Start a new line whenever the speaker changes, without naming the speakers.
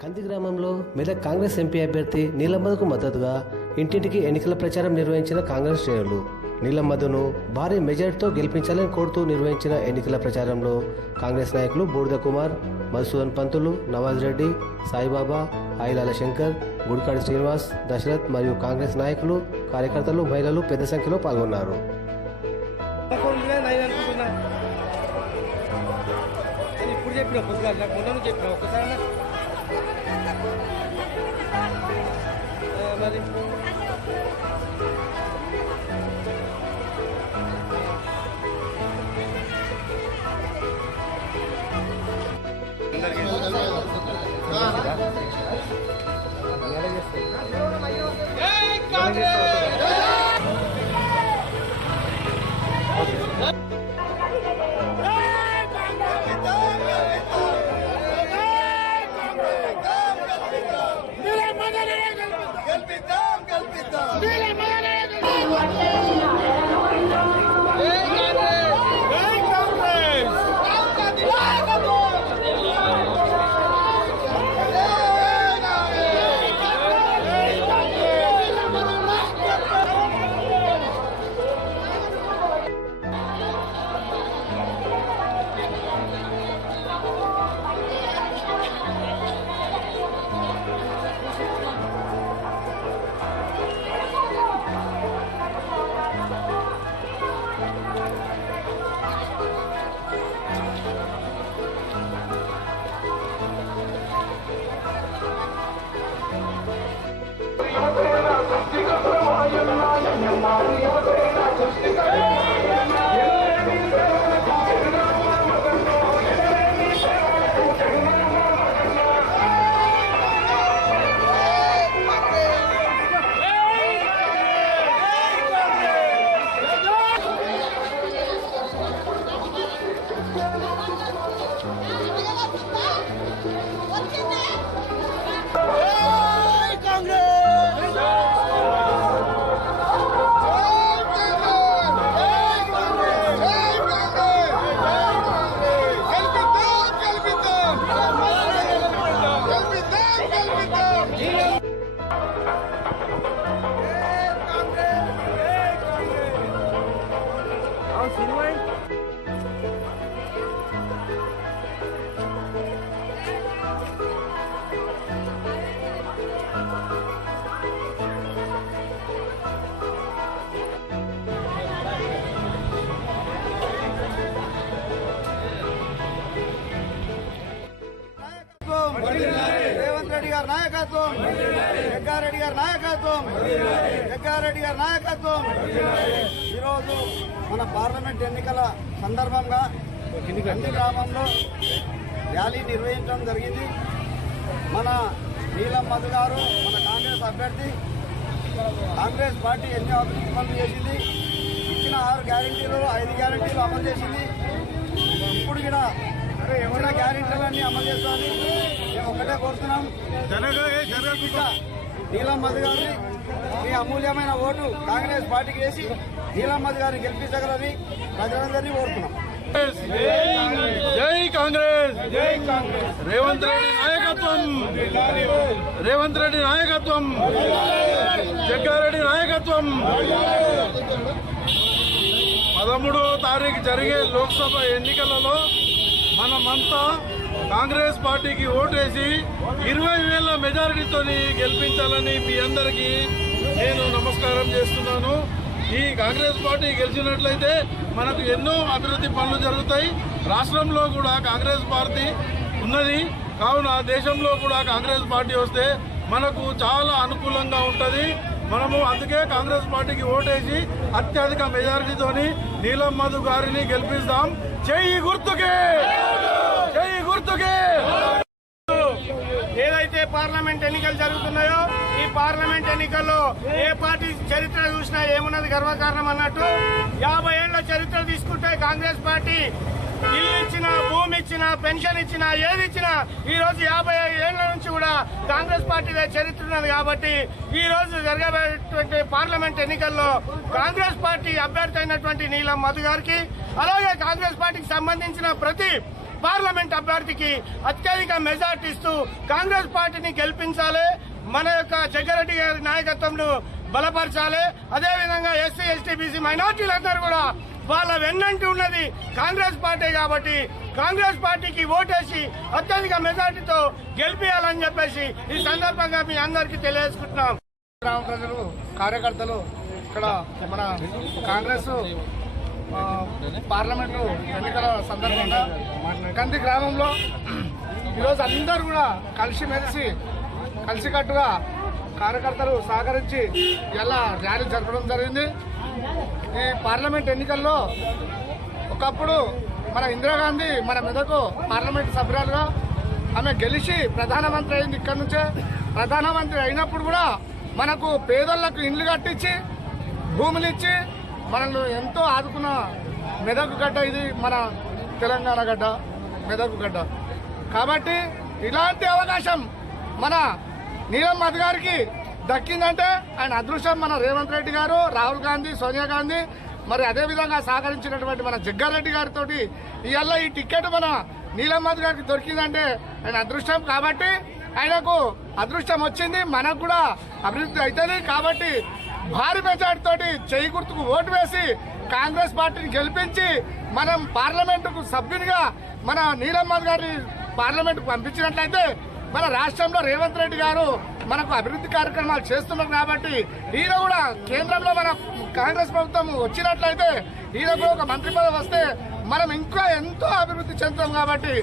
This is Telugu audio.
కంది గ్రామంలో మెదక్ కాంగ్రెస్ ఎంపీ అభ్యర్థి నీలమ్మధకు మద్దతుగా ఇంటింటికి ఎన్నికల ప్రచారం నిర్వహించిన కాంగ్రెస్ శ్రేణులు. నీలమ్మధును భారీ మెజార్టీతో గెలిపించాలని కోరుతూ నిర్వహించిన ఎన్నికల ప్రచారంలో కాంగ్రెస్ నాయకులు బూడిద కుమార్ మధుసూదన్ పంతులు నవాజ్ రెడ్డి సాయిబాబా ఆయిలాల శంకర్ గుడికాడి శ్రీనివాస్ దశరథ్ మరియు కాంగ్రెస్ నాయకులు కార్యకర్తలు మహిళలు పెద్ద సంఖ్యలో పాల్గొన్నారు.
ఇప్పుడు చెప్పిన Eh,
mali. Maria Revanth Reddy గారి నాయకత్వం. జగ్గారెడ్డి గారి నాయకత్వం. జగ్గారెడ్డి గారి నాయకత్వం. ఈరోజు మన పార్లమెంట్ ఎన్నికల సందర్భంగా కంది గ్రామంలో ర్యాలీ నిర్వహించడం జరిగింది. మన నీలం మధు గారు మన కాంగ్రెస్ అభ్యర్థి కాంగ్రెస్ పార్టీ ఎన్నో అభివృద్ధి పనులు చేసింది? ఇచ్చిన ఆరు గ్యారంటీలు ఐదు గ్యారెంటీలు అమలు చేసింది. ఇప్పుడు కూడా ఎవరైనా గ్యారెంటీలన్నీ అమలు చేస్తామని మేము ఒకటే కోరుతున్నాం. నీలం మధు గారిని మీ అమూల్యమైన ఓటు కాంగ్రెస్ పార్టీకి వేసి నీలం మధు గారిని గెలిపించగలని ప్రజలందరినీ కోరుతున్నాం.
జై కాంగ్రెస్. జై కాంగ్రెస్. రేవంత్ రెడ్డి నాయకత్వం. రేవంత్ రెడ్డి నాయకత్వం. జగ్గారెడ్డి నాయకత్వం. పదమూడో తారీఖు జరిగే లోక్సభ ఎన్నికలలో మనమంతా కాంగ్రెస్ పార్టీకి ఓటేసి ఇరవై వేల మెజారిటీతో గెలిపించాలని మీ అందరికీ నేను నమస్కారం చేస్తున్నాను. ఈ కాంగ్రెస్ పార్టీ గెలిచినట్లయితే మనకు ఎన్నో అభివృద్ధి పనులు జరుగుతాయి. రాష్ట్రంలో కూడా కాంగ్రెస్ పార్టీ ఉన్నది. కావున దేశంలో కూడా కాంగ్రెస్ పార్టీ వస్తే మనకు చాలా అనుకూలంగా ఉంటుంది. మనము అందుకే కాంగ్రెస్ పార్టీకి ఓటేసి అత్యధిక మెజారిటీతోని నీలం మధు గారిని గెలిపిస్తాం. చెయ్యి గుర్తుకే! గుర్తుకే!
ఏదైతే పార్లమెంట్ ఎన్నికలు జరుగుతున్నాయో ఈ పార్లమెంట్ ఎన్నికల్లో ఏ పార్టీ చరిత్ర చూసినా ఏమున్నది గర్వకారణం అన్నట్టు యాభై ఏళ్ళ చరిత్ర తీసుకుంటే కాంగ్రెస్ పార్టీ ఇల్లు ఇచ్చిన భూమి ఇచ్చిన పెన్షన్ ఇచ్చిన ఏది ఇచ్చినా ఈ రోజు యాభై ఏళ్ళ నుంచి కూడా కాంగ్రెస్ పార్టీ చరిత్ర ఉన్నది కాబట్టి ఈ రోజు జరగబోయేటువంటి పార్లమెంట్ ఎన్నికల్లో కాంగ్రెస్ పార్టీ అభ్యర్థి అయినటువంటి నీలం మధు గారికి అలాగే కాంగ్రెస్ పార్టీకి సంబంధించిన ప్రతి పార్లమెంట్ అభ్యర్థికి అత్యధిక మెజార్టీ ఇస్తూ కాంగ్రెస్ పార్టీని గెలిపించాలి మన యొక్క జగ్గారెడ్డి గారి నాయకత్వంలో బలపరచాలి. అదేవిధంగా ఎస్సీ ఎస్టీ బీసీ మైనార్టీలందరూ కూడా వాళ్ళ వెన్నంటి ఉన్నది కాంగ్రెస్ పార్టీ కాబట్టి కాంగ్రెస్ పార్టీకి ఓటేసి అత్యధిక మెజార్టీతో గెలిపించాలని చెప్పేసి ఈ సందర్భంగా మీ అందరికీ తెలియజేసుకుంటున్నాం.
గ్రామ ప్రజలు కార్యకర్తలు ఇక్కడ మన కాంగ్రెస్ పార్లమెంటు ఎన్నికల సందర్భంగా కంది గ్రామంలో ఈరోజు అందరూ కూడా కలిసిమెలిసి కలిసికట్టుగా కార్యకర్తలు సహకరించి ఇలా ర్యాలీ జరపడం జరిగింది. ఈ పార్లమెంట్ ఎన్నికల్లో ఒకప్పుడు మన ఇందిరాగాంధీ మన మెదకు పార్లమెంట్ సభ్యురాలుగా ఆమె గెలిచి ప్రధానమంత్రి అయింది ఇక్కడ నుంచే. ప్రధానమంత్రి అయినప్పుడు కూడా మనకు పేదోళ్ళకు ఇండ్లు కట్టించి భూములు ఇచ్చి మనల్ని ఎంతో ఆదుకున్న మెదకు గడ్డ ఇది మన తెలంగాణ గడ్డ మెదకు గడ్డ. కాబట్టి ఇలాంటి అవకాశం మన నీలం మధు గారికి దక్కిందంటే ఆయన అదృష్టం మన రేవంత్ రెడ్డి గారు రాహుల్ గాంధీ సోనియా గాంధీ మరి అదే విధంగా సహకరించినటువంటి మన జగ్గారెడ్డి గారితో ఇవాళ ఈ టికెట్ మన నీలం మధు గారికి దొరికిందంటే ఆయన అదృష్టం కాబట్టి ఆయనకు అదృష్టం వచ్చింది మనకు కూడా అభివృద్ధి అవుతుంది కాబట్టి భారీ మెజార్టీ తోటి చేయి గుర్తుకు ఓటు వేసి కాంగ్రెస్ పార్టీని గెలిపించి మనం పార్లమెంటుకు సభ్యునిగా మన నీలమ్మ గారిని పార్లమెంట్కు పంపించినట్లయితే మన రాష్ట్రంలో రేవంత్ రెడ్డి గారు మనకు అభివృద్ధి కార్యక్రమాలు చేస్తున్నారు కాబట్టి ఈయన కూడా కేంద్రంలో మన కాంగ్రెస్ ప్రభుత్వం వచ్చినట్లయితే ఈయన కూడా ఒక మంత్రి పదవి వస్తే మనం ఇంకా ఎంతో అభివృద్ధి చెందుతాం కాబట్టి